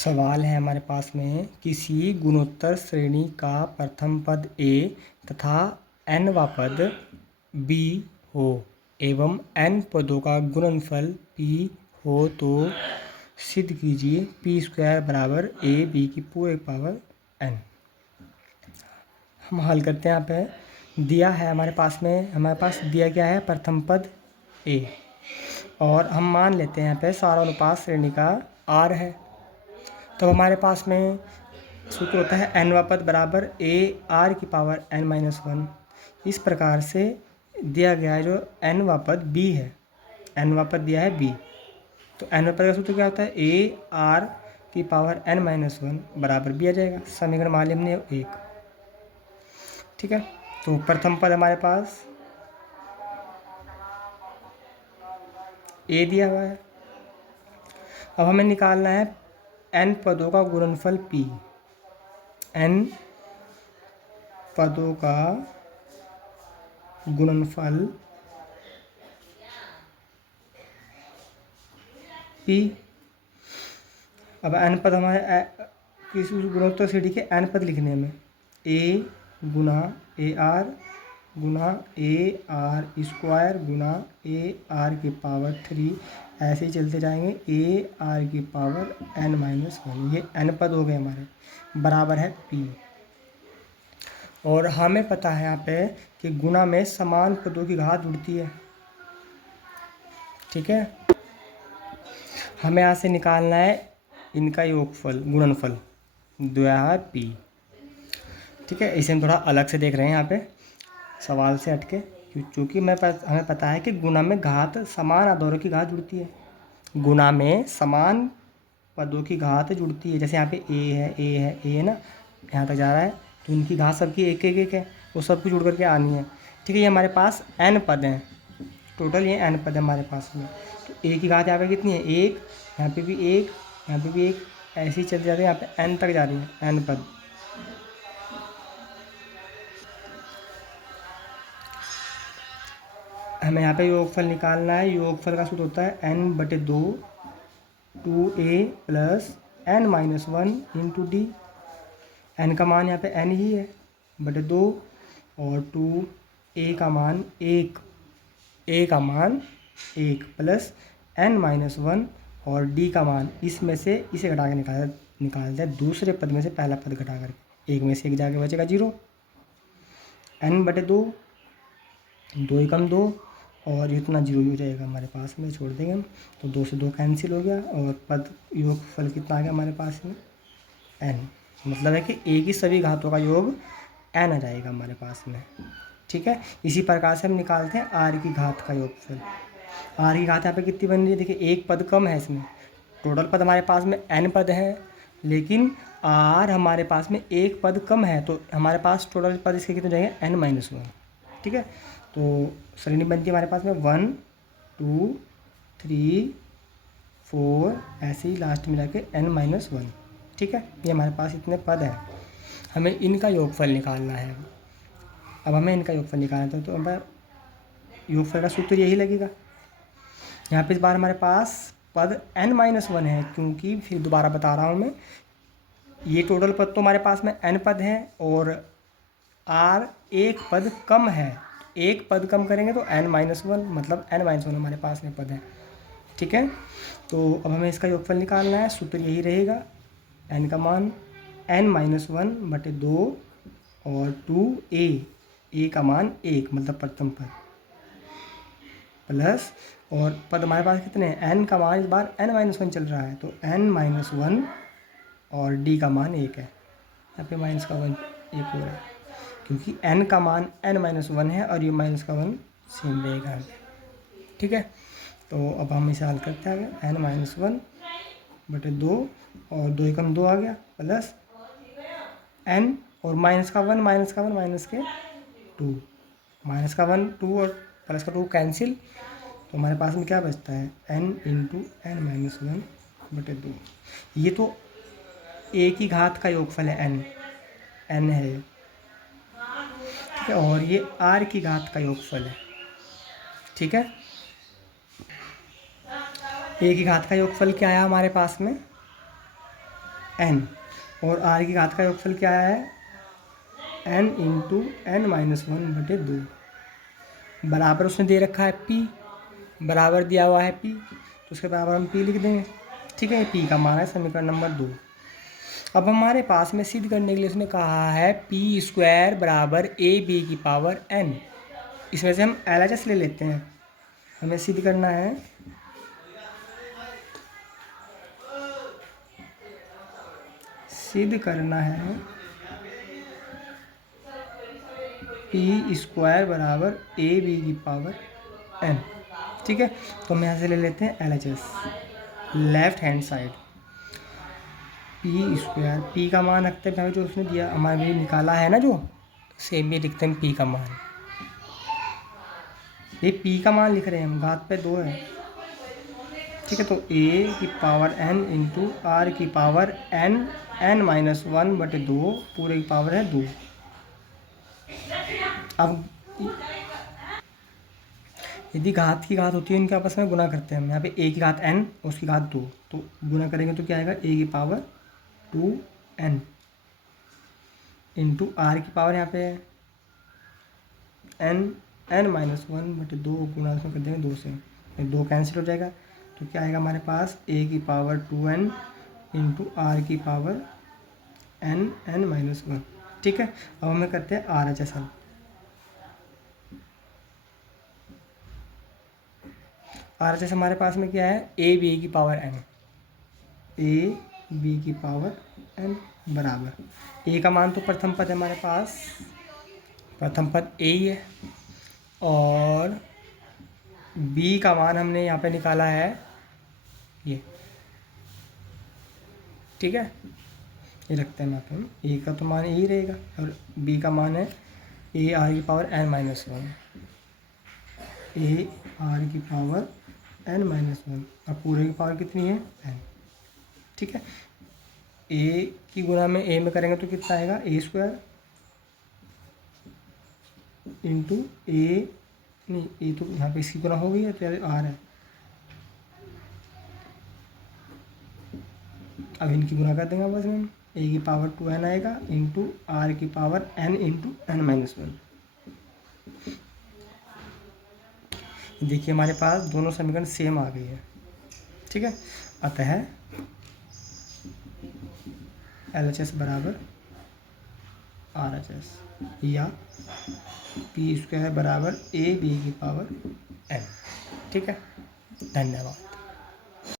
सवाल है हमारे पास में, किसी गुणोत्तर श्रेणी का प्रथम पद a तथा nवां पद b हो एवं n पदों का गुणनफल p हो तो सिद्ध कीजिए p² बराबर a b की पूरे पावर n। हम हल करते हैं। यहाँ पे दिया है हमारे पास दिया क्या है, प्रथम पद a, और हम मान लेते हैं यहाँ पे सारा अनुपात श्रेणी का r है। तो हमारे पास में सूत्र होता है nवां पद बराबर a r की पावर n-1। इस प्रकार से दिया गया है जो nवां पद b है, nवां पद दिया है b, तो nवां पद का सूत्र क्या होता है, a r की पावर n-1 बराबर b आ जाएगा। समीकरण मान लिया हमने 1। ठीक है, तो प्रथम पद हमारे पास a दिया हुआ है। अब हमें निकालना है n पदों का गुणनफल p, n पदों का गुणनफल p। अब n पद हमारे किसी गुणोत्तर श्रेणी के n पद लिखने में a Guna A R Guna A R square Guna A R की पावर 3, ऐसे ही चलते जाएंगे ए आर की पावर n-1। ये n पद हो गए हमारे, बराबर है p। और हमें पता है यहाँ पे कि गुणा में समान पदों की घात जुड़ती है। ठीक है, हमें यहाँ से निकालना है इनका योगफल, गुणनफल दिया है p। ठीक है, इसे हम थोड़ा अलग से देख रहे हैं यहाँ पे सवाल से हटके, क्योंकि हमें पता है कि गुणा में घात समान आधारों की घात जुड़ती है। गुणा में समान पदों की घात जुड़ती है। जैसे यहाँ पे a है ना, यहाँ तक जा रहा है, तो इनकी घात सबकी एक एक है, वो सब कुछ जुड़ करके आनी है। ठीक है, ये हमारे पास n पद हैं, टोटल ये n पद है हमारे पास में। तो a की घात यहाँ पे कितनी है, 1, यहाँ पे भी 1, यहाँ पे भी 1, ऐसे ही चलते जाते हैं, यहाँ पे n तक जा रही है n पद। हमें यहाँ पे योगफल निकालना है। योगफल का सूत्र होता है n/2 2a plus n-1 into D. n का मान यहाँ पे n ही है बटे 2, और 2a का मान 1, a का मान 1 प्लस n-1 और d का मान, इसमें से इसे घटा के निकालते हैं दूसरे पद में से पहला पद घटा करके, 1 में से 1 जाके बचेगा 0। n/2, 2 एकम 2, और इतना 0 हो जाएगा हमारे पास में, छोड़ देंगे हम, तो 2 से 2 कैंसिल हो गया, और पद योगफल कितना आ गया हमारे पास में, n। मतलब है कि a की सभी घातों का योग n आ जाएगा हमारे पास में। ठीक है, इसी प्रकार से हम निकालते हैं r की घात का योगफल। r की घात यहाँ पे कितनी बन रही है, देखिए एक पद कम है इसमें, टोटल पद हमारे पास में n पद है, लेकिन r हमारे पास में एक पद कम है, तो हमारे पास टोटल पद इसके कितने जाएंगे, n-1। ठीक है, तो श्रेणी बनती है हमारे पास में 1 2 3 4, ऐसे ही लास्ट में जाके n-1। ठीक है, ये हमारे पास इतने पद हैं, हमें इनका योगफल निकालना है। अब हमें इनका योगफल निकालना है, तो अब योगफल का सूत्र यही लगेगा। यहाँ पे इस बार हमारे पास पद n-1 है, क्योंकि फिर दोबारा बता रहा हूँ मैं, ये टोटल पद तो हमारे पास में n पद है, और r एक पद कम है, एक पद कम करेंगे तो n-1, मतलब n-1 हमारे पास में पद है। ठीक है, तो अब हमें इसका योगफल निकालना है। सूत्र यही रहेगा, n का मान n-1 बटे 2 और 2a का मान 1, मतलब प्रथम पद, प्लस, और पद हमारे पास कितने हैं, n का मान इस बार n-1 चल रहा है, तो n-1 और d का मान 1 है। यहाँ पे माइनस का 1 1 हो रहा है, क्योंकि n का मान n-1 है और ये माइनस का 1 सेम रहेगा। ठीक है, तो अब हम इसे हल करते हैं, n-1 बटे 2 और 2 एकम 2 आ गया, प्लस n और माइनस का 1 माइनस के 2, माइनस का 1 2 और प्लस का 2 कैंसिल, तो हमारे पास में क्या बचता है, n इंटू n-1 बटे 2। ये तो a की घात का योगफल है, n है। ठीक है, और ये r की घात का योगफल है। ठीक है, a की घात का योगफल क्या है हमारे पास में, n, और r की घात का योगफल क्या है, n इंटू n माइनस 1/2, बराबर उसने दे रखा है p, बराबर दिया हुआ है p, तो उसके बराबर हम p लिख देंगे। ठीक है, p का मान है समीकरण नंबर 2। अब हमारे पास में सिद्ध करने के लिए उसने कहा है p² बराबर ab की पावर n, इसमें से हम LHS ले लेते हैं। हमें सिद्ध करना है p² बराबर ab की पावर n। ठीक है, तो हम यहाँ से ले लेते हैं LHS, left hand side p², p का मान रखते हैं जो उसने दिया हमारे लिए निकाला है ना, जो सेम भी लिखते हैं p का मान, ये p का मान लिख रहे हैं हम, घात पे 2 है। ठीक है, तो a की पावर n इंटू r की पावर n माइनस 1/2, पूरे की पावर है 2। अब यदि घात की घात होती है इनके आपस में गुना करते हैं हम, यहाँ पे a की घात n उसकी घात 2, तो गुना करेंगे तो क्या आएगा, a की पावर 2n इंटू r की पावर यहाँ पे n माइनस 1/2, गुना उसमें कर देंगे 2 से, 2 कैंसिल हो जाएगा, तो क्या आएगा हमारे पास a की पावर 2n इंटू r की पावर n माइनस 1। ठीक है, अब हमें करते हैं RHS हल। RHS हमारे पास में क्या है, ab की पावर n, ab की पावर n बराबर, a का मान तो प्रथम पद है हमारे पास, प्रथम पद a ही है, और b का मान हमने यहाँ पे निकाला है ये। ठीक है, ये रखते हैं यहाँ पे हम, a का तो मान यही रहेगा और b का मान है a r की power n minus 1, a r की पावर n माइनस 1, और पूरे की पावर कितनी है n। ठीक है, a की गुना में a में करेंगे तो कितना आएगा, a² इंटू a, नहीं a तो यहाँ पे इसकी गुना हो गई है तो r है, अब इनकी गुना कर देंगे बस में, a की पावर 2n आएगा इंटू r की power n into n minus 1। देखिए हमारे पास दोनों समीकरण सेम आ गई है। ठीक है, अतः LHS बराबर RHS, या p² बराबर ab की पावर n। ठीक है, धन्यवाद।